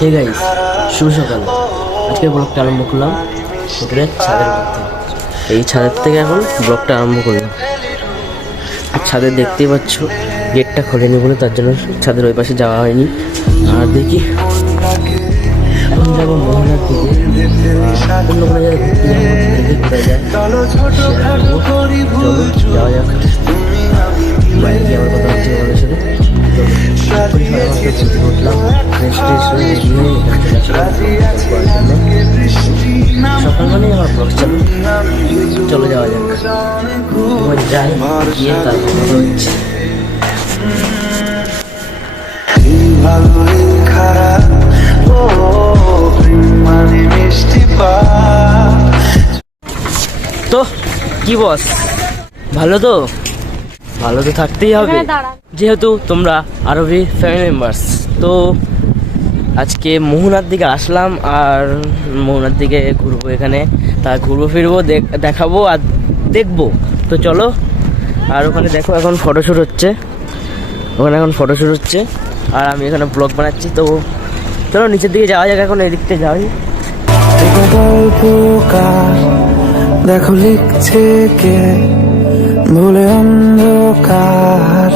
Hey guys, শুভ সকাল। আজকে ব্লগটা আরম্ভ করলাম হোটেলের ছাদের মধ্যে। এই ছাদের থেকে এখন ব্লগটা আরম্ভ করলাম। আর ছাদে দেখতেই পাচ্ছ গেটটা খোলেনি বলে তার জন্য ছাদের ওই পাশে যাওয়া হয়নি। আর দেখি এখন যাবো মোহনার দিকে, অন্য কোনো জায়গায় ঘুরতে যাবো, দেখি কোথায় যায়। চলো যাওয়া যাক। বাইরে গিয়ে আমার কথা হচ্ছে ওনাদের সাথে। উঠলাম, ফ্রেশ ট্রেশ হয়ে রেডি হয়ে এখানে চলে আসলাম সকাল মানে আমার ব্লগ চালু। চলো যাওয়া যাক, এবার যাই, গিয়ে তারপর কথা হচ্ছে। তো কি বস, ভালো তো? ভালো তো থাকতেই হবে, যেহেতু তোমরা আরবি ফ্যামিলি মেম্বার্স। তো আজকে মোহনার দিকে আসলাম, আর মোহনার দিকে ঘুরবো। এখানে তা ঘুরবো ফিরবো, দেখাবো আর দেখবো। তো চলো। আর ওখানে দেখো এখন ফটোশ্যুট হচ্ছে, ওখানে এখন ফটোশ্যুট হচ্ছে, আর আমি এখানে ব্লগ বানাচ্ছি। তো চলো নিচের দিকে যাওয়া যাক, এখন এই দিকটা যাই। দেখো লিখছে কে ভুলে অন্ধকার,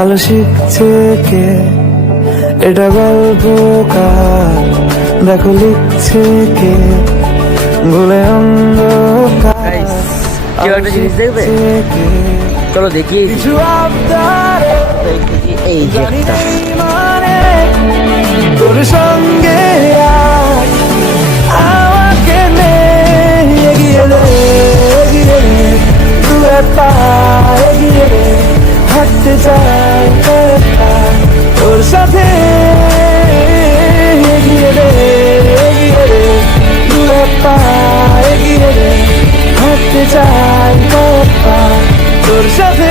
আলো শিখছে কে, এটা গল্পকার। দেখো লিখছে কে ভুলে অন্ধকার, কেউ একটা জিনিস দেখবে, চলো দেখি। কিছু আবদার এই যে একটা তোর সঙ্গে আমাকে নে এগিয়ে রে, এগিয়ে রে, দু এক পা এগিয়ে রে, হাঁটতে চাই তোর সাথে। এগিয়ে রে, এগিয়ে রে, দু এক পা এগিয়ে রে, হাঁটতে চাই তোর সাথে।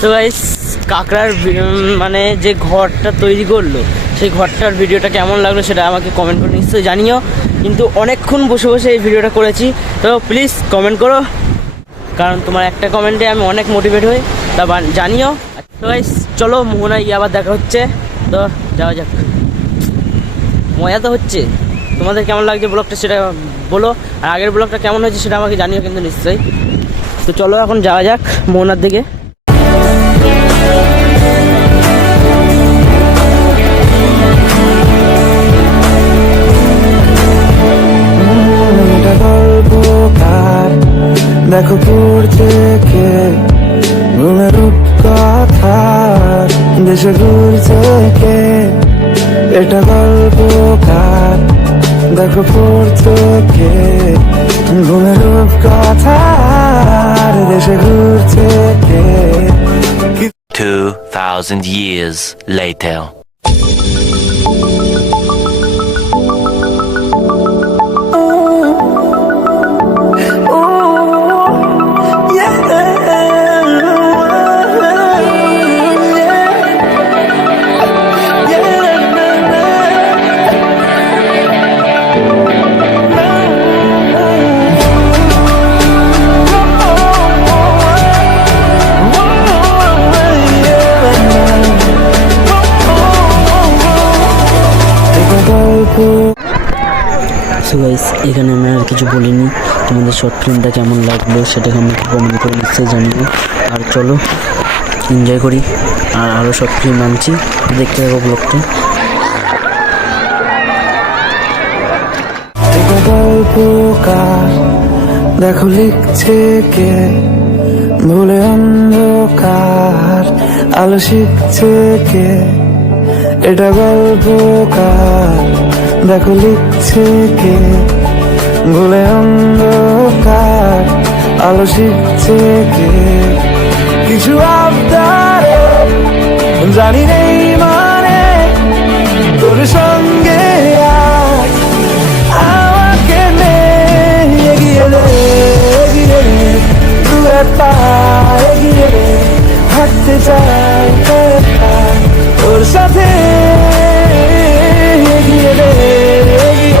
তো গাইস, কাঁকড়ার মানে যে ঘরটা তৈরি করলো, সেই ঘরটার ভিডিওটা কেমন লাগলো সেটা আমাকে কমেন্ট করে নিশ্চয়ই জানিও। কিন্তু অনেকক্ষণ বসে বসে এই ভিডিওটা করেছি, তো প্লিজ কমেন্ট করো, কারণ তোমার একটা কমেন্টে আমি অনেক মোটিভেট হই, তা জানিও। তো গাইস চলো, মোহনায় গিয়ে আবার দেখা হচ্ছে। তো যাওয়া যাক। মজা তো হচ্ছে, তোমাদের কেমন লাগছে ব্লগটা সেটা বলো, আর আগের ব্লগটা কেমন হয়েছে সেটা আমাকে জানিও কিন্তু নিশ্চয়ই। তো চলো এখন যাওয়া যাক মোহনার দিকে। দেখো পড়ছে কে ঘুমের কথা, দেশে ঘুরছে কে, এটা গল্পকার। দেখো পড়ছে কে ঘুমের কথা, দেশে ঘুরছে কে। 2000 years later. সো গাইস, এখানে আমি আর কিছু বলিনি। তোমাদের শর্ট ফিল্মটা কেমন লাগলো সেটাকে আমাকে কমেন্ট করে নিশ্চয়ই জানিও। আর চলো এনজয় করি, আর আরও শর্ট ফিল্ম আনছি, দেখতে থাকো ব্লগটা। দেখো লিখছে কে ভুলে অন্ধকার, আলো শিখছে কে, এটা গল্পকার। দেখো লিখছে কে ভুলে অন্ধকার, আলো শিখছে কে, কিছু আবদার জানি নেই মানে তোর সঙ্গে আমাকে নে এগিয়ে রে, এগিয়ে রে, দু এক পা এগিয়ে রে, হাঁটতে চাই তোর সাথে। এগিয়ে রে, এগিয়ে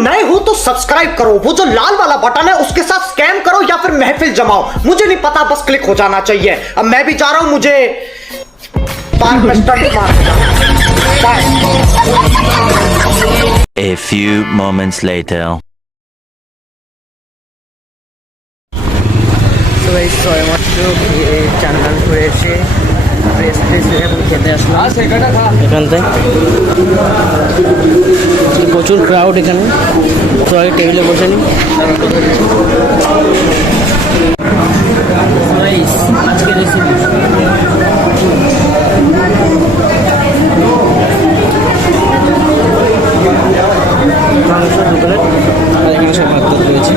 नए हो तो सब्सक्राइब करो, वो जो लाल वाला बटन है उसके साथ स्कैम करो या फिर महफिल जमाओ, मुझे नहीं पता, बस क्लिक हो जाना चाहिए। अब मैं भी जा रहा हूं, मुझे पार्क में स्टंट मारना है। Bye. A few moments later. তো এই ছয় মাত্র চান টান করে এসে ফ্রেশ ফ্রেশ হয়ে এখন খেতে আসলাম এখান থেকে। প্রচুর ক্রাউড এখানে, তো আগে টেবিলে বসে নিই। আজকে রেসিপি মাংসের দোকানে, আর এখানে সব ভাত টাত রয়েছে।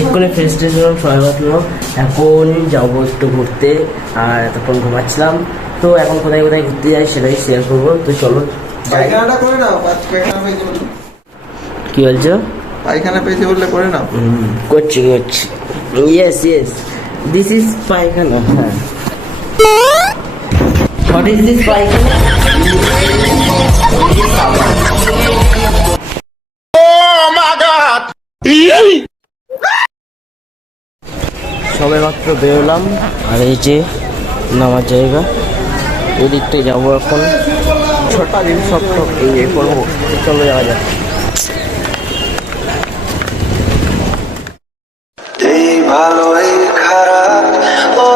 এক্ষুনি ফ্রেশ ট্রেশ হলাম, সবাই বাঁচলাম, এখন যাবো একটু ঘুরতে। আর এতক্ষণ ঘুমাচ্ছিলাম, তো এখন কোথায় কোথায় ঘুরতে যাই সেটাই শেয়ার করবো। তো চলো পায়খানাটা করে নাও, পায়খানা পেয়েছে বললে। কি বলছো? পায়খানা পেয়েছে বললে করে নাও। করছি করছি, ইয়েস ইয়েস, দিস ইজ পায়খানা। হ্যাঁ, হোয়াট ইজ দিস পায়খানা? সবে মাত্র বেরোলাম, আর এই যে নামার জায়গা, এদিকটায় যাবো এখন। ছটা দিন সব সব এই করবো, চলো যাওয়া যাক। এই ভালো এই খারাপ, ও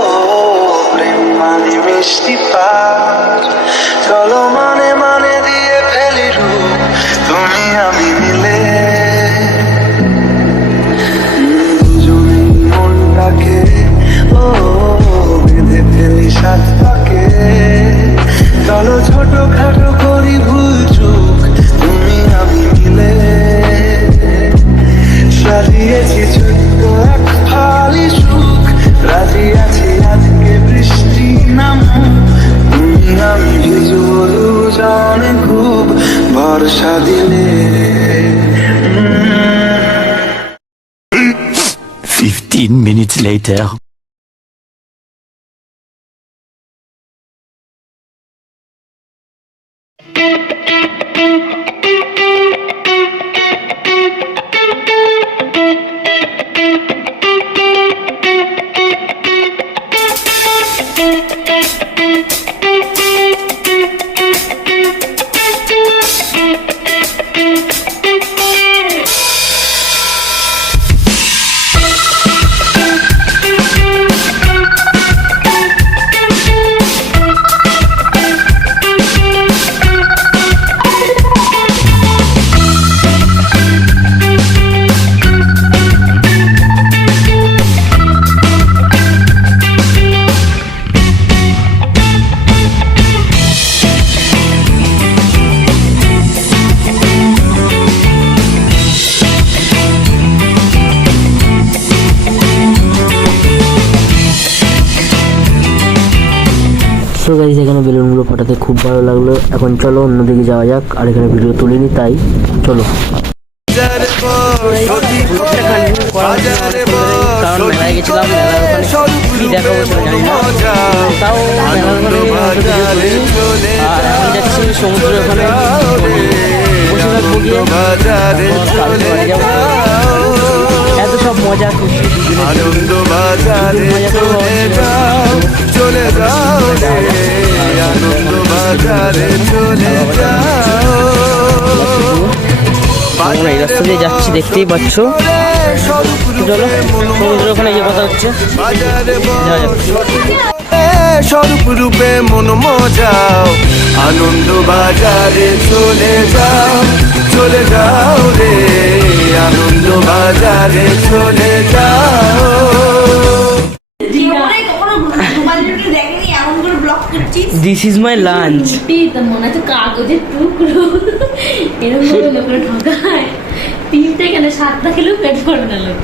প্রেম মানে মিষ্টি পার, চলো মানে মানে দিয়ে ফেলি রূপ তুমি আমি মিলে, দুজনেই মন রাখে, ও বেঁধে ফেলি সাত পাকে, চলো ছোট খাটো করি ভুল চুক তুমি আমি মিলে, সাজিয়েছি ছোট্ট এক ফালি সুখ, রাজি আছি আজকে বৃষ্টি নামুক, তুমি আমি ভিজবো দুজনে খুব ভরসা দিলে। 15 minutes later. সো গাইস, এখানে বেলুনগুলো ফাটাতে খুব ভালো লাগলো। এখন চলো অন্যদিকে যাওয়া যাক, আর এখানে ভিডিও তুলিনি, তাই চলো। কারণ মেলায় গেছিলাম, মেলার ওখানে কি দেখাবো সেটা জানি না, তাও মেলার ওখানে ভিডিও তুলিনি। আর এখন যাচ্ছি সমুদ্রের ওখানে, বসে থাকবো গিয়ে, কালকে বাড়ি যাবো। এত সব মজা খুশি, আনন্দ বাজারে চলে যাও, চলে যাও রে, আনন্দ বাজারে চলে যাও। আমরা এই রাস্তা দিয়ে যাচ্ছি, দেখতেই পাচ্ছ। চলো সমুদ্রের ওখানে গিয়ে কথা হচ্ছে, যাওয়া যাক। স্বরূপ রূপে মন মজাও, আনন্দ বাজারে চলে যাও, চলে যাও রে, আনন্দ বাজারে চলে যাও। This is my lunch. মনে হচ্ছে কাগজের টুকরো, এরকম ভাবে লোকেরা ঠকায়। 3টে কেন 7টা খেলেও পেট ভরবে না লোক।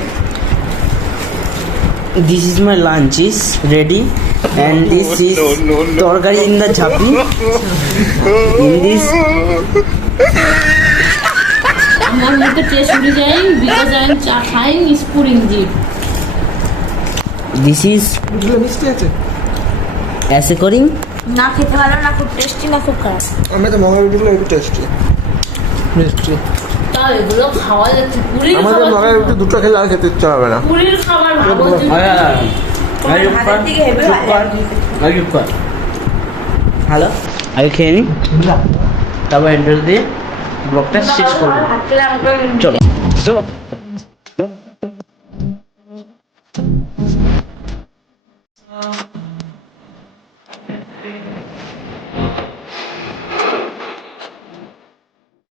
This is my lunch is ready. and this is তরকারি in the ঝাপি in this আমার মুখে টেস্ট উঠে যায় বিকজ আই এম খাইং স্পুরিং জিপ this is বুঝলে মিষ্টি আছে ऐसे करें না খেতে ভালো না খুব টেস্টি না খুব খারাপ আমি তো মগের রুটিগুলো একটু টেস্টি মিষ্টি তাও এগুলো খাওয়া যাচ্ছে পুরীর আমাদের খাবার মগের রুটি দুটো খেলে আর খেতে ইচ্ছা হবে না পুরীর খাবার ভালো হ্যালো আগে খেয়ে নি তারপর এন্টার দিয়ে ব্লগটা শেষ করবো চলো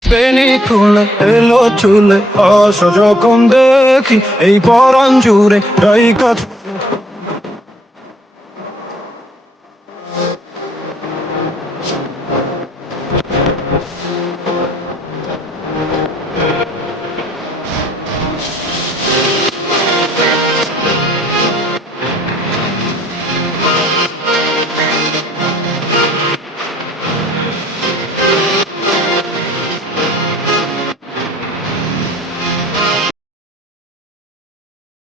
বেনি খুলে এলো চুলে অসহ্য কম দেখি এই পরাণ জুড়ে